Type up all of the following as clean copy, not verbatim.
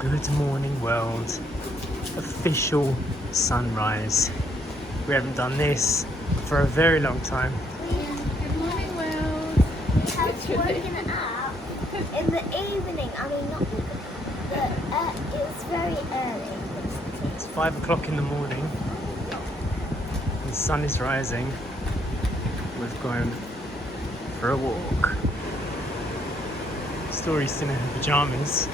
Good morning world. Official sunrise. We haven't done this for a very long time. Good morning world. We have woken up in the evening. I mean, not it's very early. It's 5 o'clock in the morning. The sun is rising. We've gone for a walk. Story's still in her pyjamas.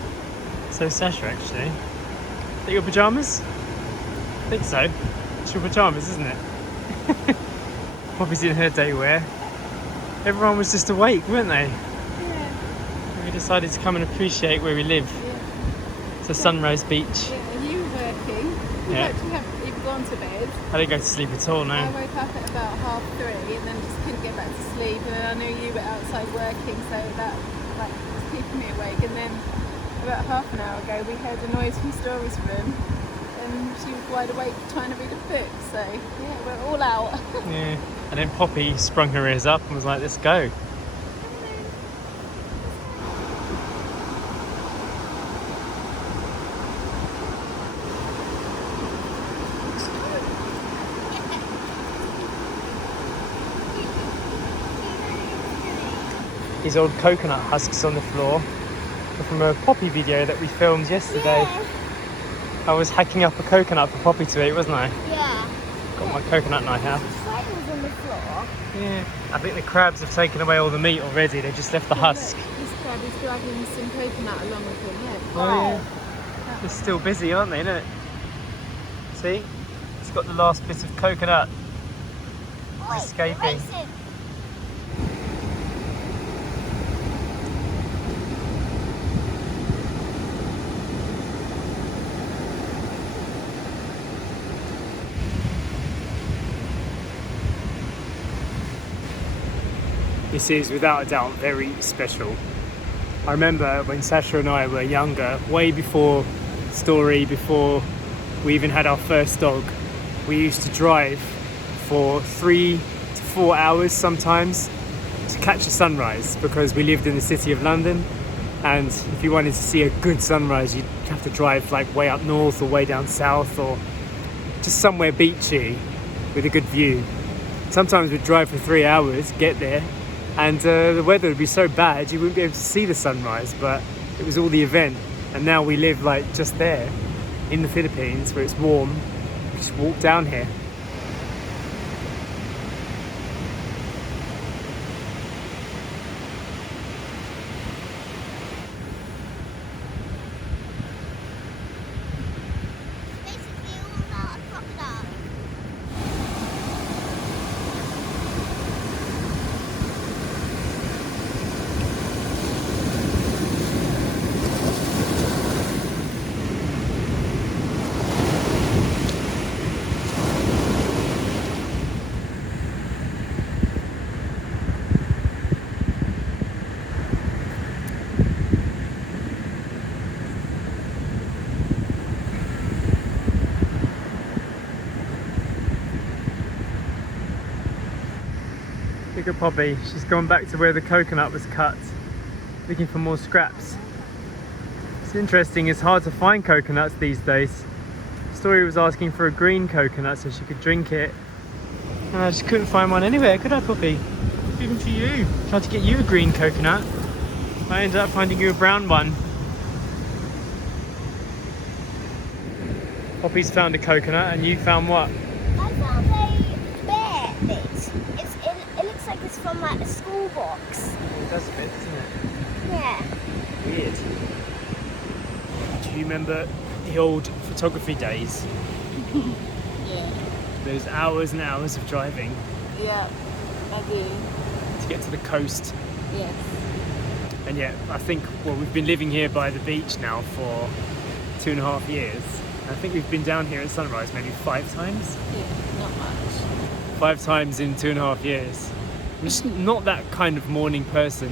So Sacha, actually. Are they your pyjamas? I think so. It's your pyjamas, isn't it? Poppy's in her day wear. Everyone was just awake, weren't they? Yeah. We decided to come and appreciate where we live. Yeah. It's a sunrise beach. Yeah, and you were working. You've gone to bed. I didn't go to sleep at all, no. I woke up at about 3:30 and then just couldn't get back to sleep. And then I knew you were outside working, so that was keeping me awake. And then about half an hour ago, we heard a noise from Story's room, and she was wide awake trying to read a book. So yeah, we're all out. Yeah. And then Poppy sprung her ears up and was like, let's go. These old coconut husks on the floor are from a Poppy video that we filmed yesterday. Yeah. I was hacking up a coconut for Poppy to eat, wasn't I? Yeah. Got my coconut knife out. Spiders on the floor. Yeah. I think the crabs have taken away all the meat already. They just left the husk. This crab is dragging some coconut along with him. Yeah. Oh yeah. They're still busy, aren't they, innit? See? It's got the last bit of coconut. Oi, Escaping. you're racing. This is without a doubt very special. I remember when Sacha and I were younger, way before Story, before we even had our first dog, we used to drive for 3 to 4 hours sometimes to catch a sunrise, because we lived in the city of London, and if you wanted to see a good sunrise you'd have to drive like way up north or way down south, or just somewhere beachy with a good view. Sometimes we'd drive for 3 hours, get there, and the weather would be so bad you wouldn't be able to see the sunrise, but it was all the event. And now we live like just there in the Philippines where it's warm. We just walk down here. Basically all about a crocodile. Look at Poppy, she's gone back to where the coconut was cut, looking for more scraps. It's interesting, it's hard to find coconuts these days. Story was asking for a green coconut so she could drink it, and I just couldn't find one anywhere, could I, Poppy? Even for you. Tried to get you a green coconut. I ended up finding you a brown one. Poppy's found a coconut, and you found what? I found a bear bit. It looks like it's from like a school box. It does a bit, doesn't it? Yeah. Weird. Do you remember the old photography days? Yeah. Those hours and hours of driving Yeah. I do. to get to the coast. Yes. And yet, I think, well, we've been living here by the beach now for 2.5 years. I think we've been down here at sunrise maybe 5 times. Yeah. Not much. 5 times in 2.5 years. I'm just not that kind of morning person.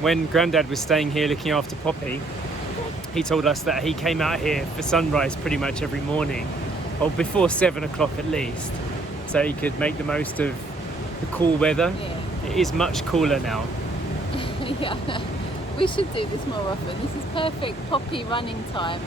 When Grandad was staying here looking after Poppy, he told us that he came out here for sunrise pretty much every morning, or before 7 o'clock at least, so he could make the most of the cool weather. Yeah. It is much cooler now. Yeah. We should do this more often. This is perfect poppy running time.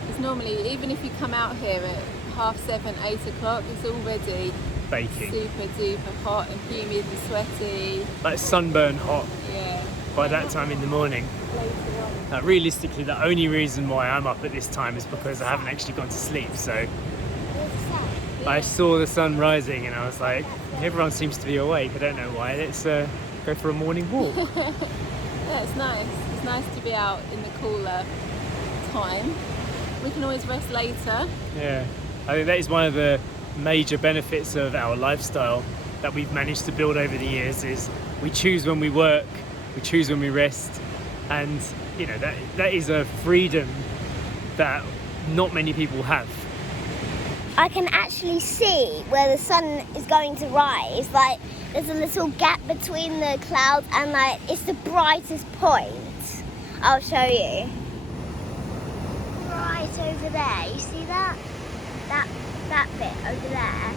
Because normally, even if you come out here at 7:30, 8 o'clock, it's already Baking. super duper hot and humid and sweaty. Like sunburn hot Yeah. by that time in the morning. Later on. Realistically, the only reason why I'm up at this time is because I haven't actually gone to sleep. So I saw the sun rising and I was like, everyone seems to be awake. I don't know why. Let's go for a morning walk. Yeah, it's nice. It's nice to be out in the cooler time. We can always rest later. Yeah, I think that is one of the major benefits of our lifestyle that we've managed to build over the years is we choose when we work, we choose when we rest, and you know that is a freedom that not many people have. I can actually see where the sun is going to rise. Like, there's a little gap between the clouds and like it's the brightest point. I'll show you. Right over there, you see that? That bit over there.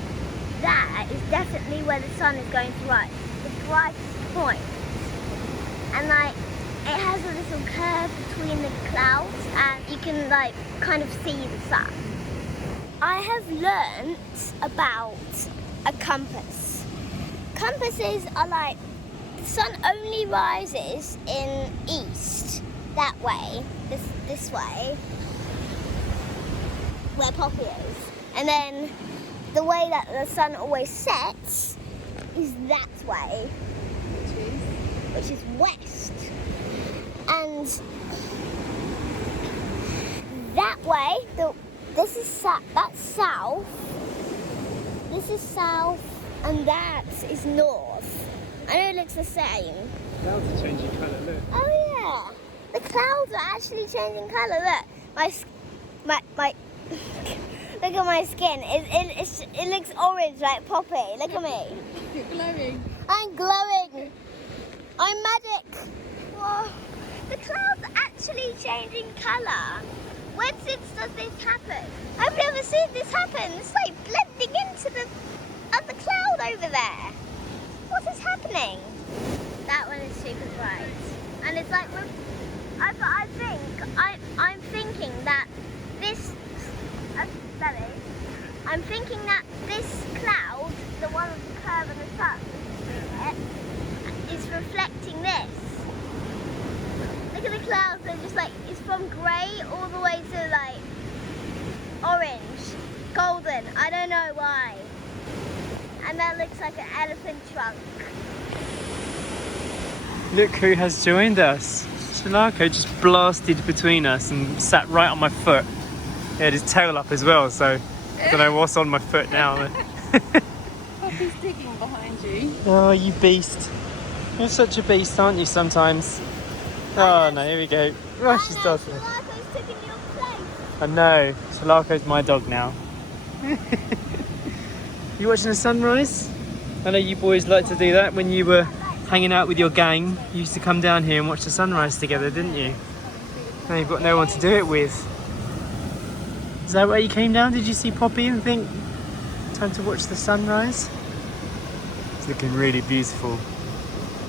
That is definitely where the sun is going to rise. The brightest point. And like, it has a little curve between the clouds and you can like kind of see the sun. I have learnt about a compass. Compasses are like, the sun only rises in east, that way, this way, where Poppy is. And then the way that the sun always sets is that way, which is west. And that way, that's south, this is south, and that is north. I know it looks the same. Clouds are changing colour, look. Oh yeah, the clouds are actually changing colour. Look, my look at my skin. It looks orange like Poppy. Look at me. You're glowing. I'm glowing. I'm magic. Whoa. The clouds are actually changing colour. When since does this happen? I've never seen this happen. It's like blending into the other cloud over there. What is happening? That one is super bright. And it's like, I'm thinking that this, I'm thinking that this cloud, the one with the curve and the sun, is reflecting this. Look at the clouds, they're just like, it's from grey all the way to like orange, golden, I don't know why. And that looks like an elephant trunk. Look who has joined us. Shalako just blasted between us and sat right on my foot. He had his tail up as well, so I don't know what's on my foot now. Poppy's digging behind you. Oh, you beast. You're such a beast, aren't you, sometimes? Oh no, here we go. Oh, she's done it. Shalako's taken your place. I know. Shalako's my dog now. You watching the sunrise? I know you boys like to do that when you were hanging out with your gang. You used to come down here and watch the sunrise together, didn't you? Now you've got no one to do it with. Is that why you came down? Did you see Poppy and think, time to watch the sunrise? It's looking really beautiful.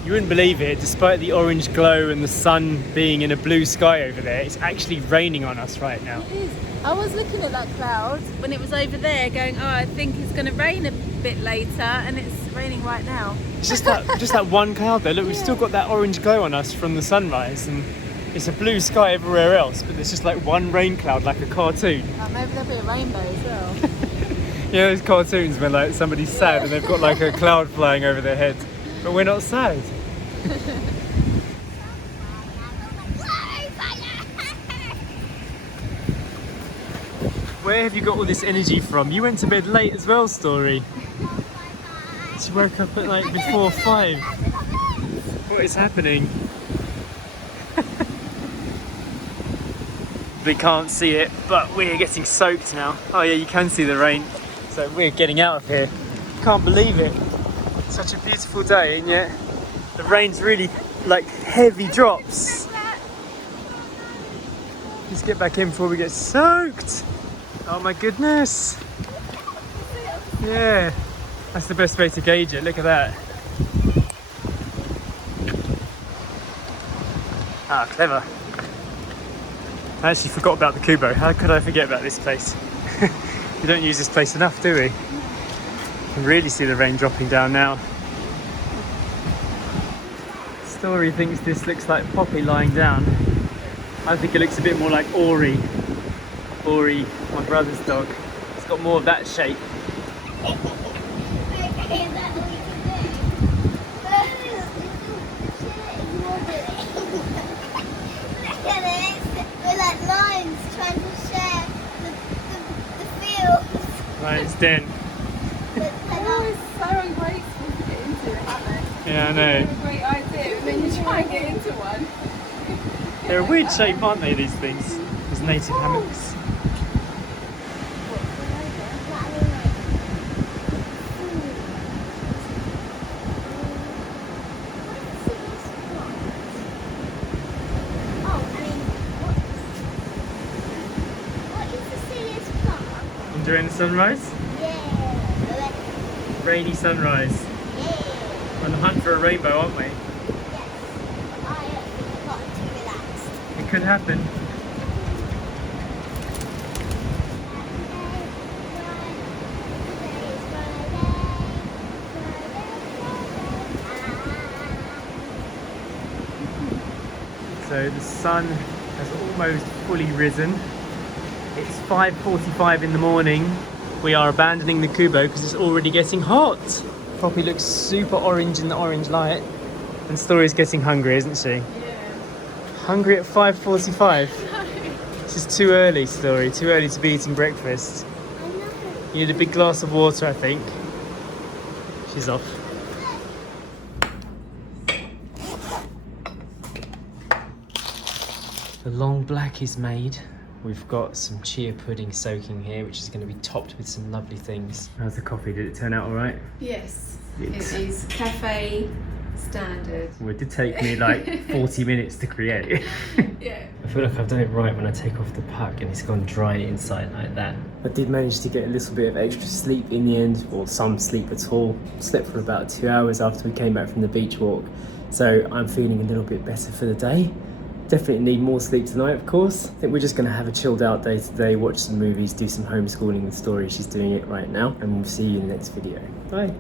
You wouldn't believe it, despite the orange glow and the sun being in a blue sky over there, it's actually raining on us right now. It is. I was looking at that cloud when it was over there going, oh, I think it's going to rain a bit later, and it's raining right now. It's just that one cloud though. Look, we've still got that orange glow on us from the sunrise, and it's a blue sky everywhere else, but there's just like one rain cloud, like a cartoon. Maybe there'll be a rainbow as well. You know those cartoons where like somebody's sad and they've got like a cloud flying over their head, but we're not sad. Where have you got all this energy from? You went to bed late as well, Story. She woke up at like before 5. What is happening? We can't see it, but we're getting soaked now. Oh yeah, you can see the rain. So we're getting out of here. Can't believe it. Such a beautiful day, and yet the rain's really like heavy drops. Let's get back in before we get soaked. Oh my goodness. Yeah, that's the best way to gauge it. Look at that. Ah, clever. I actually forgot about the Kubo. How could I forget about this place? We don't use this place enough, do we? You can really see the rain dropping down now. Story thinks this looks like Poppy lying down. I think it looks a bit more like Ori. Ori, my brother's dog. It's got more of that shape. Lion's Den. Oh, it's so ungraceful to get into it, aren't they? Yeah, I know. It's a great idea, and then you try and get into one. They're a weird shape, aren't they, these things? These native hammocks. Enjoying the sunrise? Yeah. Rainy sunrise. Yeah. On the hunt for a rainbow, aren't we? Yes. I got too relaxed. It could happen. So the sun has almost fully risen. It's 5:45 in the morning. We are abandoning the Kubo because it's already getting hot. Poppy looks super orange in the orange light. And Story's getting hungry, isn't she? Yeah. Hungry at 5:45? It's just too early, Story. Too early to be eating breakfast. I know. You need a big glass of water, I think. She's off. The long black is made. We've got some chia pudding soaking here, which is going to be topped with some lovely things. How's the coffee? Did it turn out all right? Yes. Good. It is cafe standard. Well, it did take me like 40 minutes to create. Yeah. I feel like I've done it right when I take off the pack and it's gone dry inside like that. I did manage to get a little bit of extra sleep in the end, or some sleep at all. Slept for about 2 hours after we came back from the beach walk. So I'm feeling a little bit better for the day. Definitely need more sleep tonight, of course. I think we're just going to have a chilled out day today, watch some movies, do some homeschooling with Story. She's doing it right now, and we'll see you in the next video. Bye.